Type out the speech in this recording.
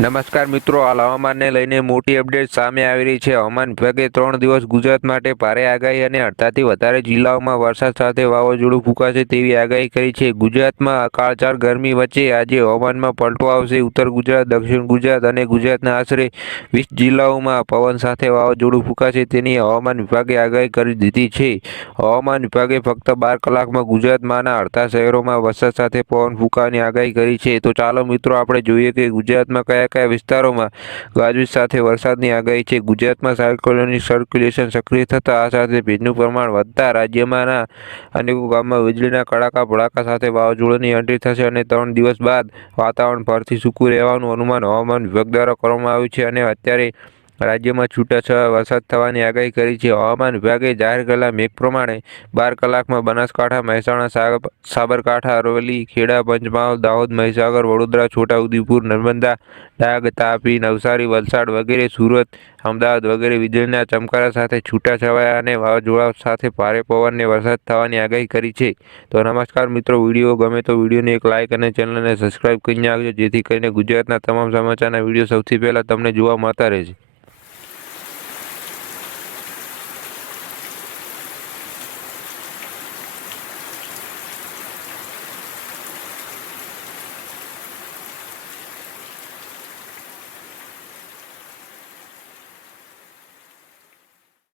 નમસ્કાર મિત્રો હાલ હવામાનને લઈને મોટી અપડેટ સામે આવી રહી છે હવામાન વિભાગે ત્રણ દિવસ ગુજરાત માટે ભારે આગાહી અને અડધાથી વધારે જિલ્લાઓમાં વરસાદ સાથે વાવાઝોડું ફૂંકાશે તેવી આગાહી કરી છે ગુજરાતમાં કાળઝાળ ગરમી વચ્ચે આજે હવામાનમાં પલટો આવશે ઉત્તર ગુજરાત દક્ષિણ ગુજરાત અને ગુજરાતના આશરે વીસ જિલ્લાઓમાં પવન સાથે વાવાઝોડું ફૂંકાશે તેની હવામાન વિભાગે આગાહી કરી દીધી છે હવામાન વિભાગે ફક્ત બાર કલાકમાં ગુજરાતમાંના અડધા શહેરોમાં વરસાદ સાથે પવન ફૂંકાની આગાહી કરી છે તો ચાલો મિત્રો આપણે જોઈએ કે ગુજરાતમાં કયા કયા કયા વિસ્તારોમાં ગાજવીજ સાથે વરસાદની આગાહી છે ગુજરાતમાં સાયકોલોનિક સર્ક્યુલેશન સક્રિય થતાં આ સાથે ભેજનું પ્રમાણ વધતા રાજ્યમાંના અનેક ગામમાં વીજળીના કડાકા ભડાકા સાથે વાવાઝોડાની એન્ટ્રી થશે અને ત્રણ દિવસ બાદ વાતાવરણ ફરીથી સૂકું રહેવાનું અનુમાન હવામાન વિભાગ દ્વારા કરવામાં આવ્યું છે અને અત્યારે રાજ્યમાં છૂટાછવાયા વરસાદ થવાની આગાહી કરી છે હવામાન વિભાગે જાહેર કરેલા મેઘ પ્રમાણે બાર કલાકમાં બનાસકાંઠા મહેસાણા સાબરકાંઠા અરવલ્લી ખેડા પંચમહાલ દાહોદ મહીસાગર વડોદરા છોટાઉદેપુર નર્મદા ડાંગ તાપી નવસારી વલસાડ વગેરે સુરત અમદાવાદ વગેરે વીજળીના ચમકારા સાથે છૂટાછવાયા અને વાવાઝોડા સાથે ભારે પવનને વરસાદ થવાની આગાહી કરી છે તો નમસ્કાર મિત્રો વિડીયો ગમે તો વિડીયોને એક લાઇક અને ચેનલને સબસ્ક્રાઇબ કરીને આવજો જેથી કરીને ગુજરાતના તમામ સમાચારના વિડીયો સૌથી પહેલાં તમને જોવા મળતા રહેશે